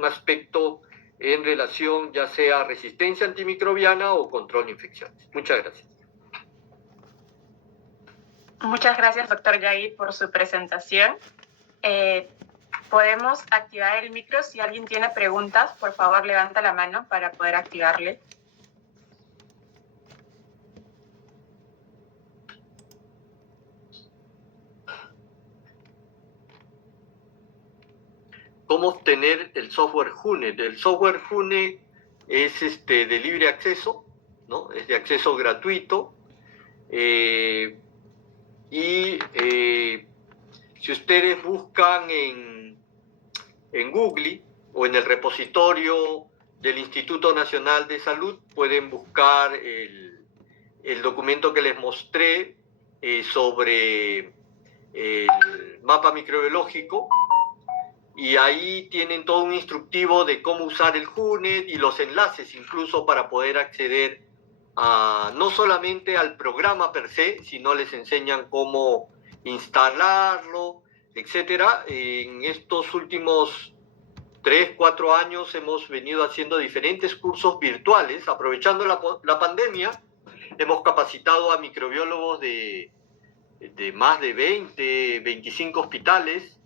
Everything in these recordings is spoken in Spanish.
algún aspecto en relación ya sea resistencia antimicrobiana o control de infecciones. Muchas gracias. Muchas gracias, doctor Yair, por su presentación. Podemos activar el micro. Si alguien tiene preguntas, por favor, levanta la mano para poder activarle. ¿Cómo obtener el software Junet? El software Junet es de libre acceso, ¿no? Es de acceso gratuito. Si ustedes buscan en Google o en el repositorio del Instituto Nacional de Salud, pueden buscar el documento que les mostré sobre el mapa microbiológico, y ahí tienen todo un instructivo de cómo usar el Junet y los enlaces incluso para poder acceder no solamente al programa per se, sino les enseñan cómo instalarlo, etcétera. En estos últimos 3-4 años hemos venido haciendo diferentes cursos virtuales. Aprovechando la pandemia, hemos capacitado a microbiólogos de más de 20-25 hospitales,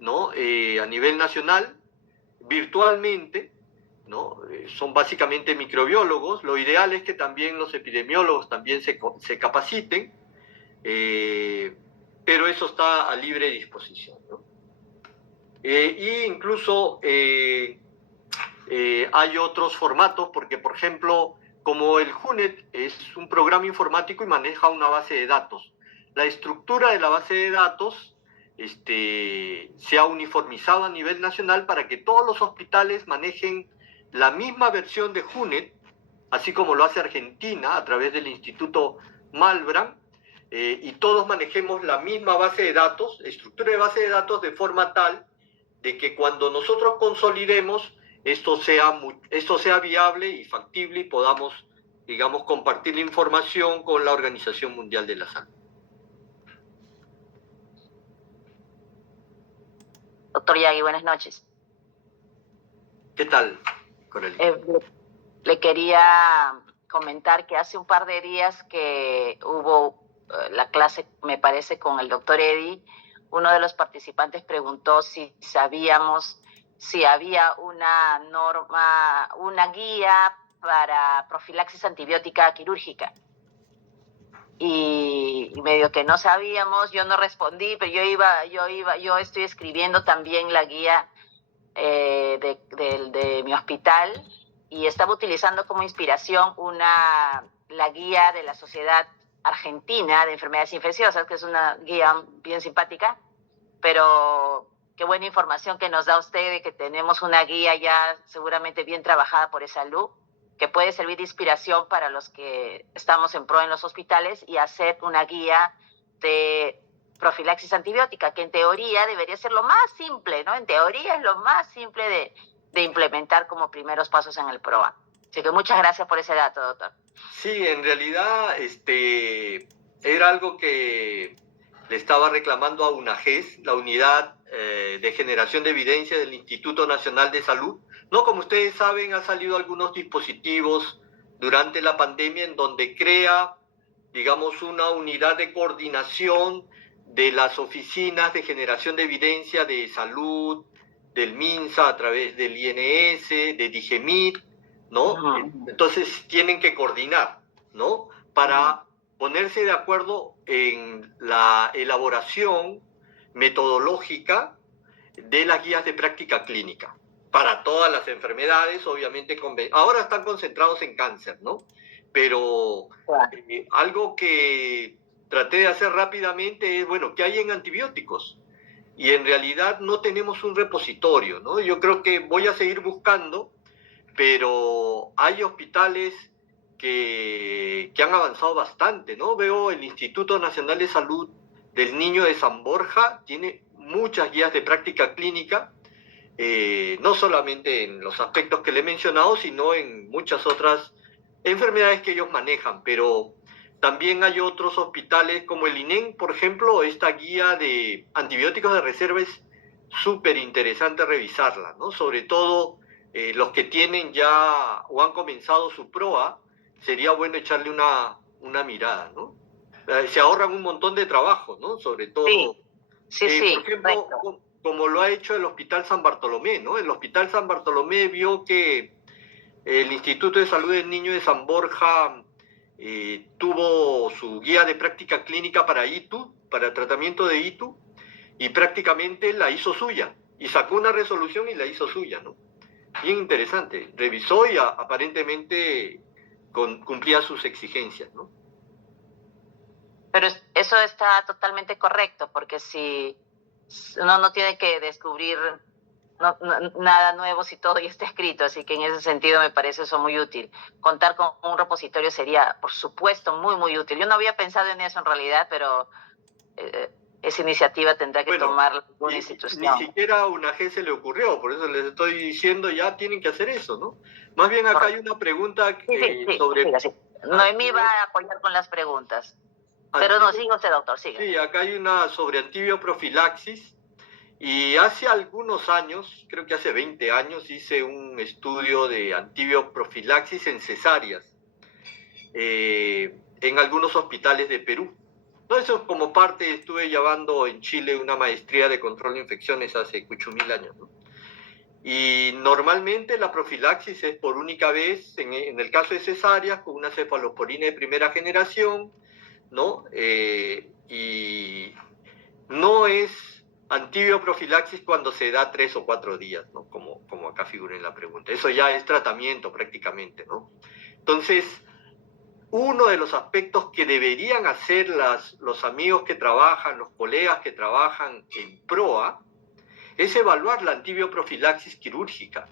¿no? A nivel nacional, virtualmente, ¿no? Son básicamente microbiólogos. Lo ideal es que también los epidemiólogos también se capaciten, pero eso está a libre disposición, ¿no? Y incluso hay otros formatos, porque por ejemplo, como el Junet es un programa informático y maneja una base de datos, la estructura de la base de datos se ha uniformizado a nivel nacional para que todos los hospitales manejen la misma versión de Junet, así como lo hace Argentina a través del Instituto Malbrán, y todos manejemos la misma base de datos, estructura de base de datos, de forma tal de que cuando nosotros consolidemos, esto sea viable y factible y podamos, digamos, compartir la información con la Organización Mundial de la Salud. Doctor Yagui, buenas noches. ¿Qué tal, Corel? Le quería comentar que hace un par de días que hubo la clase, me parece, con el doctor Eddy. Uno de los participantes preguntó si sabíamos si había una norma, una guía para profilaxis antibiótica quirúrgica. Y medio que no sabíamos, yo no respondí, pero yo estoy escribiendo también la guía de mi hospital, y estaba utilizando como inspiración la guía de la Sociedad Argentina de Enfermedades Infecciosas, que es una guía bien simpática, pero qué buena información que nos da usted de que tenemos una guía ya seguramente bien trabajada por ESALud, que puede servir de inspiración para los que estamos en pro en los hospitales, y hacer una guía de profilaxis antibiótica, que en teoría debería ser lo más simple, ¿no? En teoría es lo más simple de implementar como primeros pasos en el PROA. Así que muchas gracias por ese dato, doctor. Sí, en realidad era algo que le estaba reclamando a UNAGES, la Unidad de Generación de Evidencia del Instituto Nacional de Salud. No, como ustedes saben, han salido algunos dispositivos durante la pandemia en donde crea, digamos, una unidad de coordinación de las oficinas de generación de evidencia de salud, del MINSA a través del INS, de DIGEMIT, ¿no? Entonces tienen que coordinar, ¿no? Para ponerse de acuerdo en la elaboración metodológica de las guías de práctica clínica para todas las enfermedades, obviamente. Ahora están concentrados en cáncer, ¿no? Pero algo que traté de hacer rápidamente es, bueno, ¿qué hay en antibióticos? Y en realidad no tenemos un repositorio, ¿no? Yo creo que voy a seguir buscando, pero hay hospitales que han avanzado bastante, ¿no? Veo el Instituto Nacional de Salud del Niño de San Borja, tiene muchas guías de práctica clínica, no solamente en los aspectos que le he mencionado, sino en muchas otras enfermedades que ellos manejan, pero también hay otros hospitales como el INEM, por ejemplo. Esta guía de antibióticos de reserva es súper interesante revisarla, ¿no? Sobre todo los que tienen ya o han comenzado su proa, sería bueno echarle una mirada, ¿no? Se ahorran un montón de trabajo, ¿no? Sobre todo, Sí, por ejemplo, como lo ha hecho el Hospital San Bartolomé, ¿no? El Hospital San Bartolomé vio que el Instituto de Salud del Niño de San Borja tuvo su guía de práctica clínica para ITU, para tratamiento de ITU, y prácticamente la hizo suya, y sacó una resolución y la hizo suya, ¿no? Bien interesante, revisó y aparentemente cumplía sus exigencias, ¿no? Pero eso está totalmente correcto, porque si uno no tiene que descubrir nada nuevo si todo ya está escrito, así que en ese sentido me parece eso muy útil. Contar con un repositorio sería, por supuesto, muy, muy útil. Yo no había pensado en eso en realidad, pero esa iniciativa tendrá que tomar una institución. Ni siquiera a una G se le ocurrió, por eso les estoy diciendo, ya tienen que hacer eso, ¿no? Más bien acá hay una pregunta sobre... Sí. Noemí va a apoyar con las preguntas. Pero no, siga usted, doctor, siga. Sí, acá hay una sobre antibioprofilaxis. Y hace algunos años, creo que hace 20 años, hice un estudio de antibioprofilaxis en cesáreas en algunos hospitales de Perú. Entonces, como parte, estuve llevando en Chile una maestría de control de infecciones hace 8.000 años, ¿no? Y normalmente la profilaxis es por única vez, en el caso de cesáreas, con una cefalosporina de primera generación, ¿no? Y no es antibioprofilaxis cuando se da 3 o 4 días, ¿no? Como acá figura en la pregunta. Eso ya es tratamiento prácticamente, ¿no? Entonces, uno de los aspectos que deberían hacer los amigos que trabajan, los colegas que trabajan en PROA, es evaluar la antibioprofilaxis quirúrgica.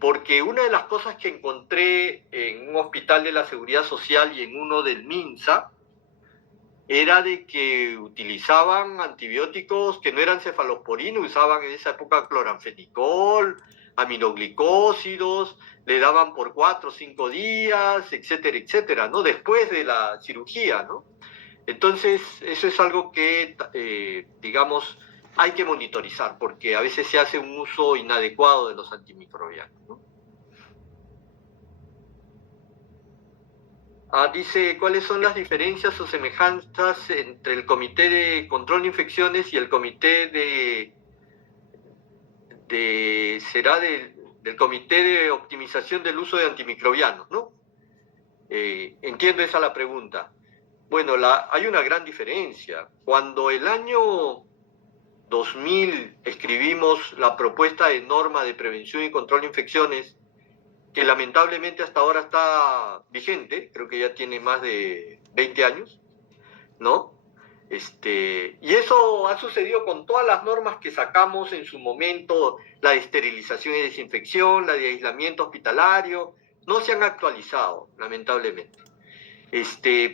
Porque una de las cosas que encontré en un hospital de la Seguridad Social y en uno del MINSA, era de que utilizaban antibióticos que no eran cefalosporina, usaban en esa época cloranfenicol, aminoglicósidos, le daban por 4 o 5 días, etcétera, etcétera, ¿no? Después de la cirugía, ¿no? Entonces, eso es algo que, digamos, hay que monitorizar, porque a veces se hace un uso inadecuado de los antimicrobianos, ¿no? Dice, ¿cuáles son las diferencias o semejanzas entre el Comité de Control de Infecciones y el Comité del Comité de Optimización del Uso de Antimicrobianos, ¿no? Entiendo esa la pregunta. Bueno, hay una gran diferencia. Cuando el año 2000 escribimos la propuesta de norma de prevención y control de infecciones, que lamentablemente hasta ahora está vigente, creo que ya tiene más de 20 años, ¿no? Y eso ha sucedido con todas las normas que sacamos en su momento, la de esterilización y desinfección, la de aislamiento hospitalario, no se han actualizado, lamentablemente.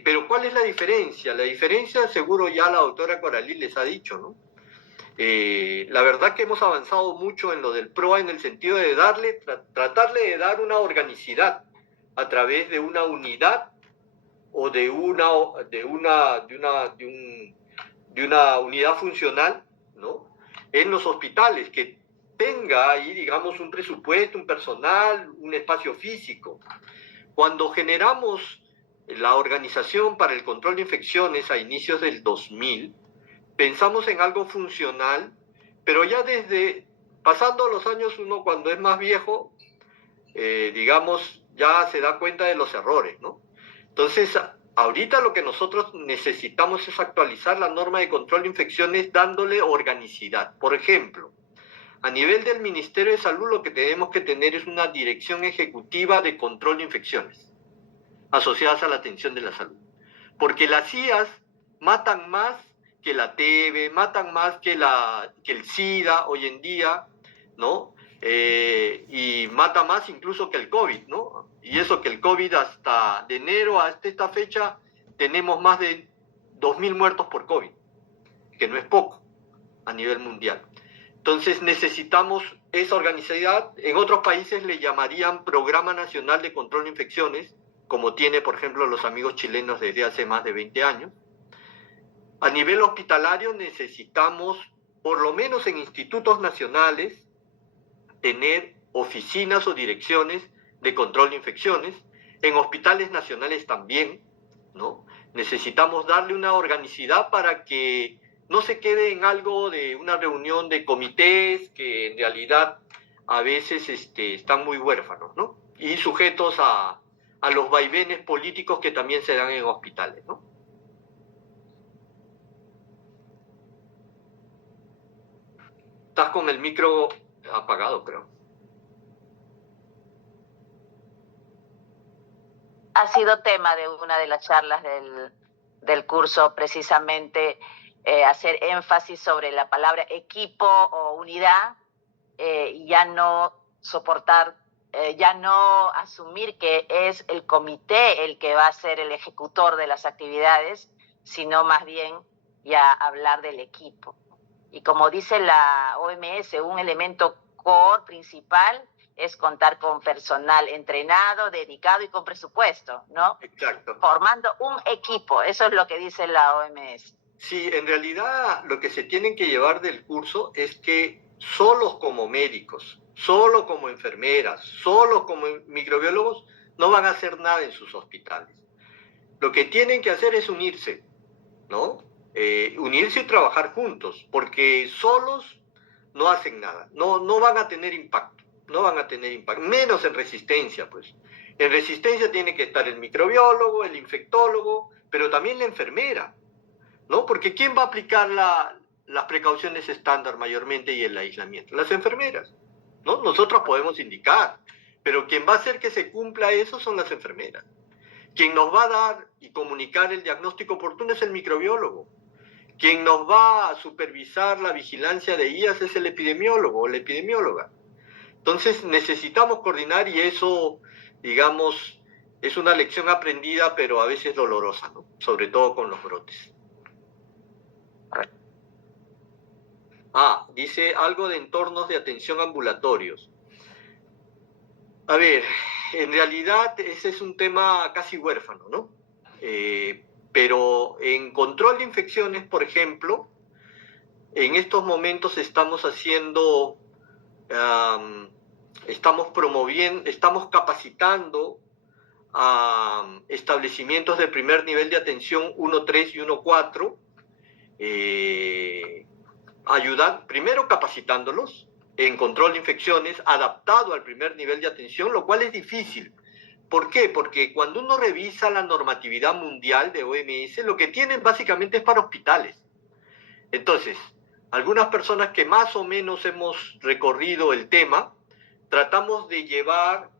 Pero ¿cuál es la diferencia? La diferencia, seguro ya la doctora Coralí les ha dicho, ¿no? La verdad que hemos avanzado mucho en lo del PROA en el sentido de tratarle de dar una organicidad a través de una unidad o de una unidad funcional, ¿no? En los hospitales, que tenga ahí, digamos, un presupuesto, un personal, un espacio físico. Cuando generamos la Organización para el Control de Infecciones a inicios del 2000, pensamos en algo funcional, pero ya pasando los años, uno cuando es más viejo, digamos, ya se da cuenta de los errores, ¿no? Entonces, ahorita lo que nosotros necesitamos es actualizar la norma de control de infecciones dándole organicidad. Por ejemplo, a nivel del Ministerio de Salud lo que tenemos que tener es una dirección ejecutiva de control de infecciones asociadas a la atención de la salud. Porque las IAS matan más que la TB, matan más que el SIDA hoy en día, ¿no? Y mata más incluso que el COVID, ¿no? Y eso que el COVID hasta de enero hasta esta fecha tenemos más de 2.000 muertos por COVID, que no es poco a nivel mundial. Entonces necesitamos esa organicidad. En otros países le llamarían Programa Nacional de Control de Infecciones, como tiene, por ejemplo, los amigos chilenos desde hace más de 20 años. A nivel hospitalario necesitamos, por lo menos en institutos nacionales, tener oficinas o direcciones de control de infecciones, en hospitales nacionales también, ¿no? Necesitamos darle una organicidad para que no se quede en algo de una reunión de comités que en realidad a veces están muy huérfanos, ¿no? Y sujetos a los vaivenes políticos que también se dan en hospitales, ¿no? Estás con el micro apagado, creo. Ha sido tema de una de las charlas del curso, precisamente hacer énfasis sobre la palabra equipo o unidad, ya no soportar, ya no asumir que es el comité el que va a ser el ejecutor de las actividades, sino más bien ya hablar del equipo. Y como dice la OMS, un elemento core principal es contar con personal entrenado, dedicado y con presupuesto, ¿no? Exacto. Formando un equipo, eso es lo que dice la OMS. Sí, en realidad lo que se tienen que llevar del curso es que solos como médicos, solo como enfermeras, solo como microbiólogos, no van a hacer nada en sus hospitales. Lo que tienen que hacer es unirse, ¿no? Unirse y trabajar juntos, porque solos no hacen nada, no van a tener impacto, no van a tener impacto, menos en resistencia, pues. En resistencia tiene que estar el microbiólogo, el infectólogo, pero también la enfermera, ¿no? Porque ¿quién va a aplicar las precauciones estándar mayormente y el aislamiento? Las enfermeras, ¿no? Nosotros podemos indicar, pero quien va a hacer que se cumpla eso son las enfermeras. Quien nos va a dar y comunicar el diagnóstico oportuno es el microbiólogo. Quien nos va a supervisar la vigilancia de IAS es el epidemiólogo o la epidemióloga. Entonces necesitamos coordinar y eso, digamos, es una lección aprendida, pero a veces dolorosa, ¿no? Sobre todo con los brotes. Dice algo de entornos de atención ambulatorios. A ver, en realidad ese es un tema casi huérfano, ¿no? Pero en control de infecciones, por ejemplo, en estos momentos estamos haciendo, estamos promoviendo, estamos capacitando a establecimientos de primer nivel de atención 1.3 y 1.4, primero capacitándolos en control de infecciones adaptado al primer nivel de atención, lo cual es difícil. ¿Por qué? Porque cuando uno revisa la normatividad mundial de OMS, lo que tienen básicamente es para hospitales. Entonces, algunas personas que más o menos hemos recorrido el tema, tratamos de llevar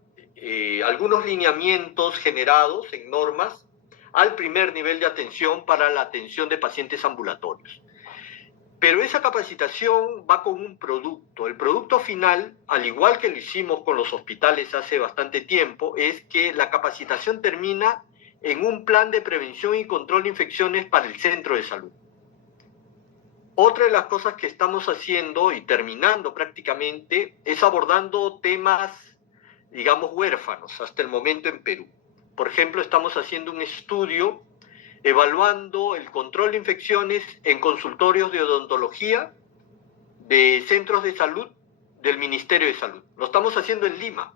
algunos lineamientos generados en normas al primer nivel de atención para la atención de pacientes ambulatorios. Pero esa capacitación va con un producto. El producto final, al igual que lo hicimos con los hospitales hace bastante tiempo, es que la capacitación termina en un plan de prevención y control de infecciones para el centro de salud. Otra de las cosas que estamos haciendo y terminando prácticamente es abordando temas, digamos, huérfanos hasta el momento en Perú. Por ejemplo, estamos haciendo un estudio evaluando el control de infecciones en consultorios de odontología de centros de salud del Ministerio de Salud. Lo estamos haciendo en Lima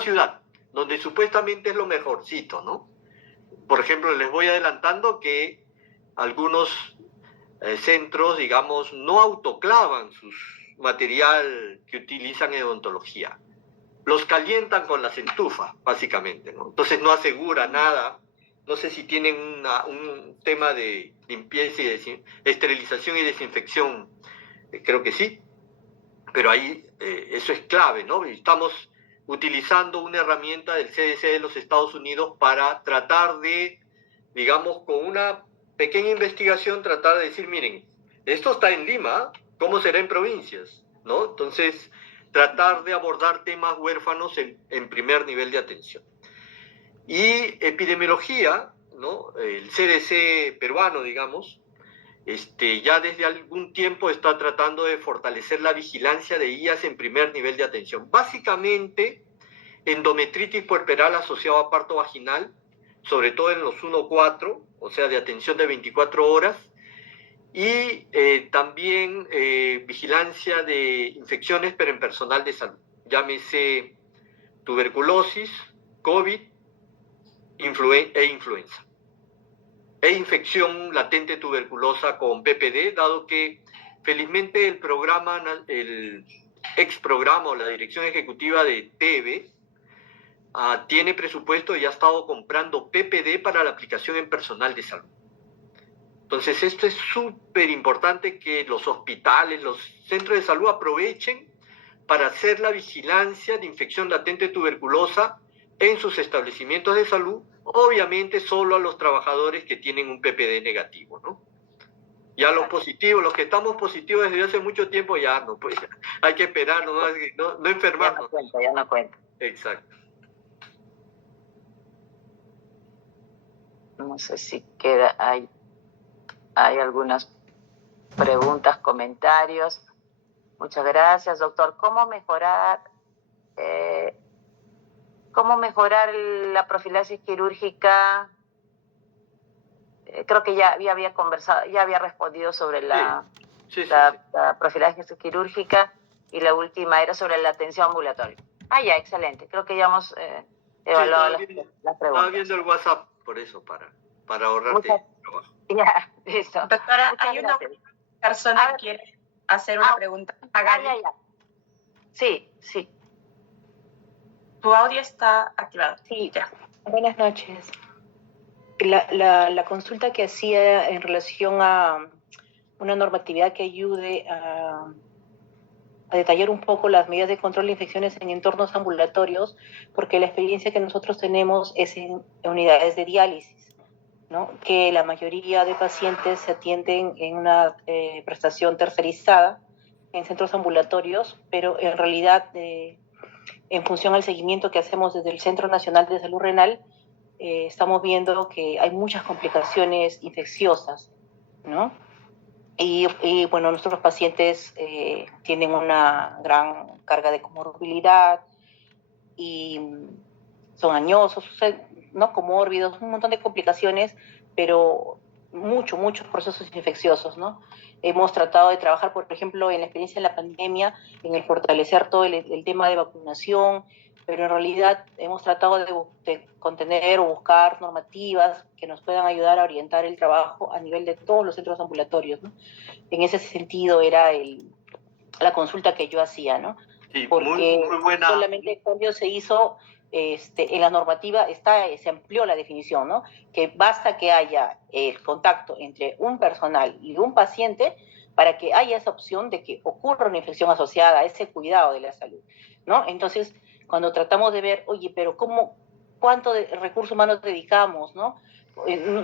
ciudad, donde supuestamente es lo mejorcito, ¿no? Por ejemplo, les voy adelantando que algunos centros, digamos, no autoclavan su material que utilizan en odontología. Los calientan con las entufas, básicamente, ¿no? Entonces no asegura nada. No sé si tienen un tema de limpieza y esterilización y desinfección, creo que sí, pero ahí eso es clave, ¿no? Estamos utilizando una herramienta del CDC de los Estados Unidos para tratar de, digamos, con una pequeña investigación, tratar de decir, miren, esto está en Lima, ¿cómo será en provincias? ¿No? Entonces, tratar de abordar temas huérfanos en primer nivel de atención. Y epidemiología, ¿no? El CDC peruano, digamos, ya desde algún tiempo está tratando de fortalecer la vigilancia de IAS en primer nivel de atención. Básicamente, endometritis puerperal asociada a parto vaginal, sobre todo en los 1-4, o sea, de atención de 24 horas, y también vigilancia de infecciones, pero en personal de salud. llámese tuberculosis, COVID e influenza. E infección latente tuberculosa con PPD, dado que felizmente el ex programa o la dirección ejecutiva de TEBE tiene presupuesto y ha estado comprando PPD para la aplicación en personal de salud. Entonces esto es súper importante que los hospitales, los centros de salud aprovechen para hacer la vigilancia de infección latente tuberculosa en sus establecimientos de salud, obviamente solo a los trabajadores que tienen un PPD negativo, ¿no? Ya los positivos, los que estamos positivos desde hace mucho tiempo, ya no, pues hay que esperar, no enfermarnos. Ya no cuenta. Exacto. No sé si hay algunas preguntas, comentarios. Muchas gracias, doctor. ¿Cómo mejorar la profilaxis quirúrgica? Creo que ya había conversado, ya había respondido sobre la profilaxis quirúrgica, y la última era sobre la atención ambulatoria. Ya, excelente. Creo que ya hemos evaluado las preguntas. Estaba viendo el WhatsApp, por eso, para ahorrarte trabajo. Ya, listo. Doctora, Muchas hay gracias. una persona que quiere hacer una pregunta a Gaby. Ya. Sí. Tu audio está activado. Sí, ya. Buenas noches. La consulta que hacía en relación a una normatividad que ayude a detallar un poco las medidas de control de infecciones en entornos ambulatorios, porque la experiencia que nosotros tenemos es en unidades de diálisis, ¿no? Que la mayoría de pacientes se atienden en una prestación tercerizada en centros ambulatorios, pero en realidad, en función al seguimiento que hacemos desde el Centro Nacional de Salud Renal, estamos viendo que hay muchas complicaciones infecciosas, ¿no? Y bueno, nuestros pacientes tienen una gran carga de comorbilidad y son añosos, ¿no? Comórbidos, un montón de complicaciones, pero muchos procesos infecciosos, ¿no? Hemos tratado de trabajar, por ejemplo, en la experiencia de la pandemia, en el fortalecer todo el tema de vacunación, pero en realidad hemos tratado de contener o buscar normativas que nos puedan ayudar a orientar el trabajo a nivel de todos los centros ambulatorios, ¿no? En ese sentido era la consulta que yo hacía, ¿no? Sí, porque muy buena. Solamente el cambio se hizo en la normativa, se amplió la definición, ¿no? Que basta que haya el contacto entre un personal y un paciente para que haya esa opción de que ocurra una infección asociada a ese cuidado de la salud, ¿no? Entonces, cuando tratamos de ver, oye, pero ¿cuánto de recursos humanos dedicamos, ¿no?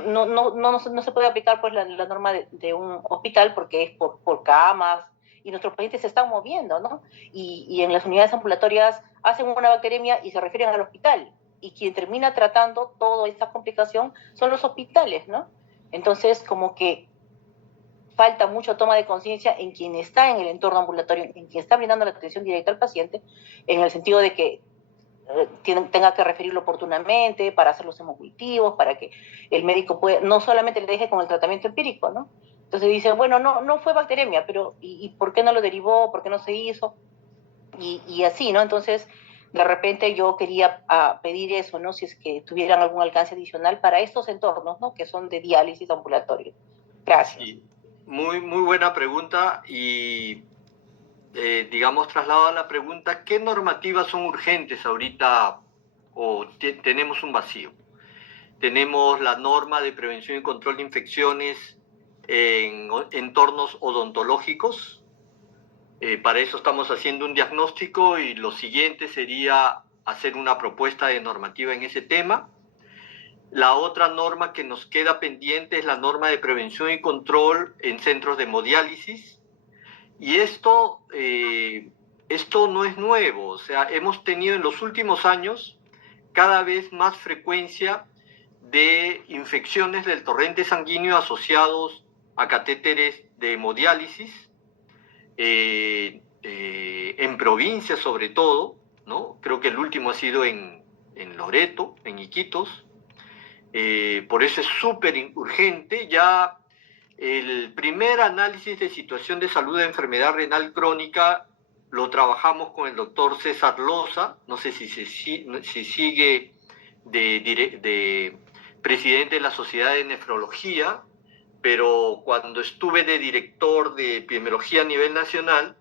No se puede aplicar pues la norma de un hospital porque es por camas, y nuestros pacientes se están moviendo, ¿no? Y en las unidades ambulatorias hacen una bacteremia y se refieren al hospital. Y quien termina tratando toda esta complicación son los hospitales, ¿no? Entonces, como que falta mucha toma de conciencia en quien está en el entorno ambulatorio, en quien está brindando la atención directa al paciente, en el sentido de que tenga que referirlo oportunamente para hacer los hemocultivos, para que el médico no solamente le deje con el tratamiento empírico, ¿no? Entonces dice, bueno, no fue bacteremia, pero ¿y por qué no lo derivó? ¿Por qué no se hizo? Y así, ¿no? Entonces, de repente yo quería pedir eso, ¿no? Si es que tuvieran algún alcance adicional para estos entornos, ¿no? Que son de diálisis ambulatorio. Gracias. Sí, muy buena pregunta y, digamos, traslado a la pregunta, ¿qué normativas son urgentes ahorita o tenemos un vacío? Tenemos la norma de prevención y control de infecciones en entornos odontológicos. Para eso estamos haciendo un diagnóstico y lo siguiente sería hacer una propuesta de normativa en ese tema. La otra norma que nos queda pendiente es la norma de prevención y control en centros de hemodiálisis. Y esto no es nuevo, o sea, hemos tenido en los últimos años cada vez más frecuencia de infecciones del torrente sanguíneo asociados a catéteres de hemodiálisis, en provincias sobre todo, ¿no? Creo que el último ha sido en Loreto, en Iquitos. Por eso es súper urgente. Ya el primer análisis de situación de salud de enfermedad renal crónica lo trabajamos con el doctor César Loza, no sé si sigue de presidente de la Sociedad de Nefrología, pero cuando estuve de director de epidemiología a nivel nacional,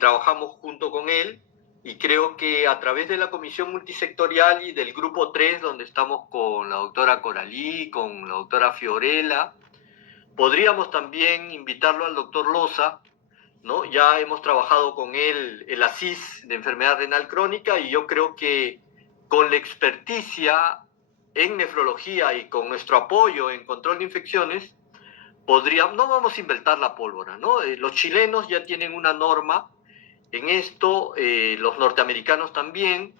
trabajamos junto con él, y creo que a través de la comisión multisectorial y del grupo 3, donde estamos con la doctora Coralí, con la doctora Fiorella, podríamos también invitarlo al doctor Loza, ¿no? Ya hemos trabajado con él el ASIS de enfermedad renal crónica, y yo creo que con la experticia en nefrología y con nuestro apoyo en control de infecciones, no vamos a inventar la pólvora, ¿no? Los chilenos ya tienen una norma en esto, los norteamericanos también,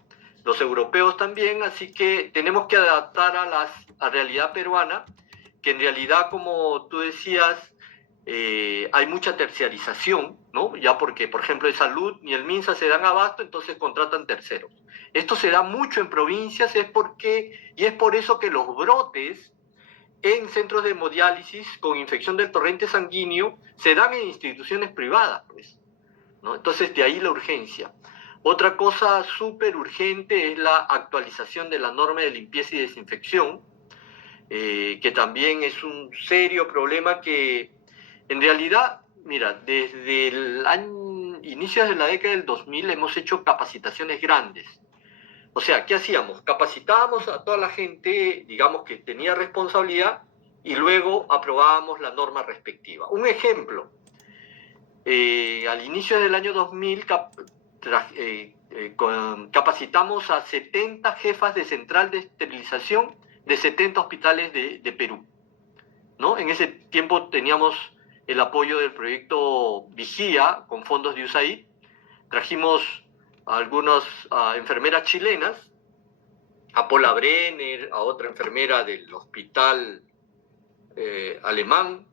los europeos también, así que tenemos que adaptar a la realidad peruana, que en realidad, como tú decías, hay mucha terciarización, ¿no? Ya porque, por ejemplo, en salud ni el MINSA se dan abasto, entonces contratan terceros. Esto se da mucho en provincias, y es por eso que los brotes en centros de hemodiálisis con infección del torrente sanguíneo se dan en instituciones privadas, pues, ¿no? Entonces, de ahí la urgencia. Otra cosa súper urgente es la actualización de la norma de limpieza y desinfección, que también es un serio problema que, en realidad, mira, desde inicios de la década del 2000 hemos hecho capacitaciones grandes. O sea, ¿qué hacíamos? Capacitábamos a toda la gente, digamos, que tenía responsabilidad, y luego aprobábamos la norma respectiva. Un ejemplo, al inicio del año 2000 capacitamos a 70 jefas de central de esterilización de 70 hospitales de Perú, ¿no? En ese tiempo teníamos el apoyo del proyecto Vigía con fondos de USAID. Trajimos a algunas enfermeras chilenas, a Paula Brenner, a otra enfermera del hospital alemán,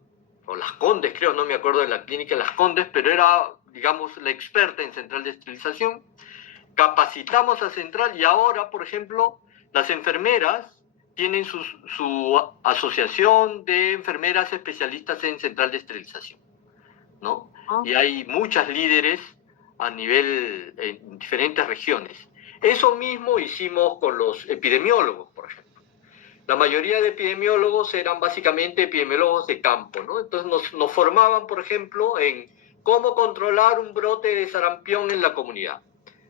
o Las Condes, creo, no me acuerdo de la clínica Las Condes, pero era, digamos, la experta en central de esterilización. Capacitamos a central, y ahora, por ejemplo, las enfermeras tienen su asociación de enfermeras especialistas en central de esterilización, ¿no? Y hay muchas líderes a nivel, en diferentes regiones. Eso mismo hicimos con los epidemiólogos, por ejemplo. La mayoría de epidemiólogos eran básicamente epidemiólogos de campo, ¿no? Entonces nos formaban, por ejemplo, en cómo controlar un brote de sarampión en la comunidad.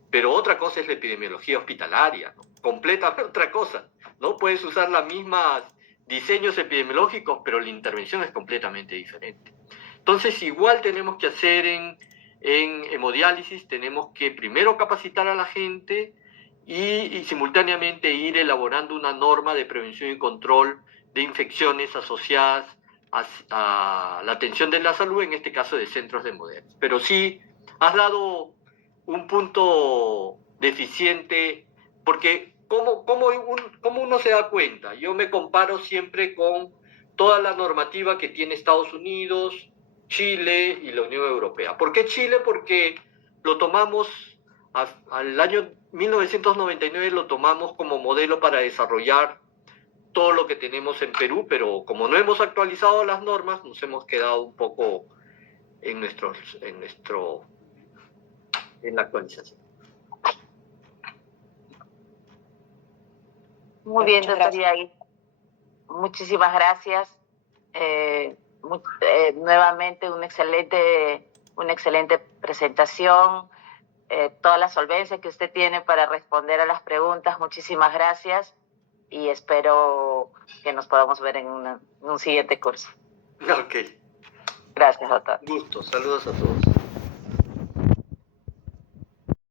Pero otra cosa es la epidemiología hospitalaria, ¿no? Completamente otra cosa, ¿no? Puedes usar los mismos diseños epidemiológicos, pero la intervención es completamente diferente. Entonces, igual tenemos que hacer en hemodiálisis, tenemos que primero capacitar a la gente y simultáneamente ir elaborando una norma de prevención y control de infecciones asociadas a la atención de la salud, en este caso de centros de hemodiálisis. Pero sí, has dado un punto deficiente, porque ¿cómo uno se da cuenta? Yo me comparo siempre con toda la normativa que tiene Estados Unidos, Chile y la Unión Europea. ¿Por qué Chile? Porque lo tomamos al año 1999, lo tomamos como modelo para desarrollar todo lo que tenemos en Perú, pero como no hemos actualizado las normas, nos hemos quedado un poco en la actualización. Muy bien, doctor Yagui. Muchísimas gracias. Nuevamente una excelente presentación. Toda la solvencia que usted tiene para responder a las preguntas. Muchísimas gracias, y espero que nos podamos ver en un siguiente curso. Ok. Gracias, doctor. Gusto. Saludos a todos.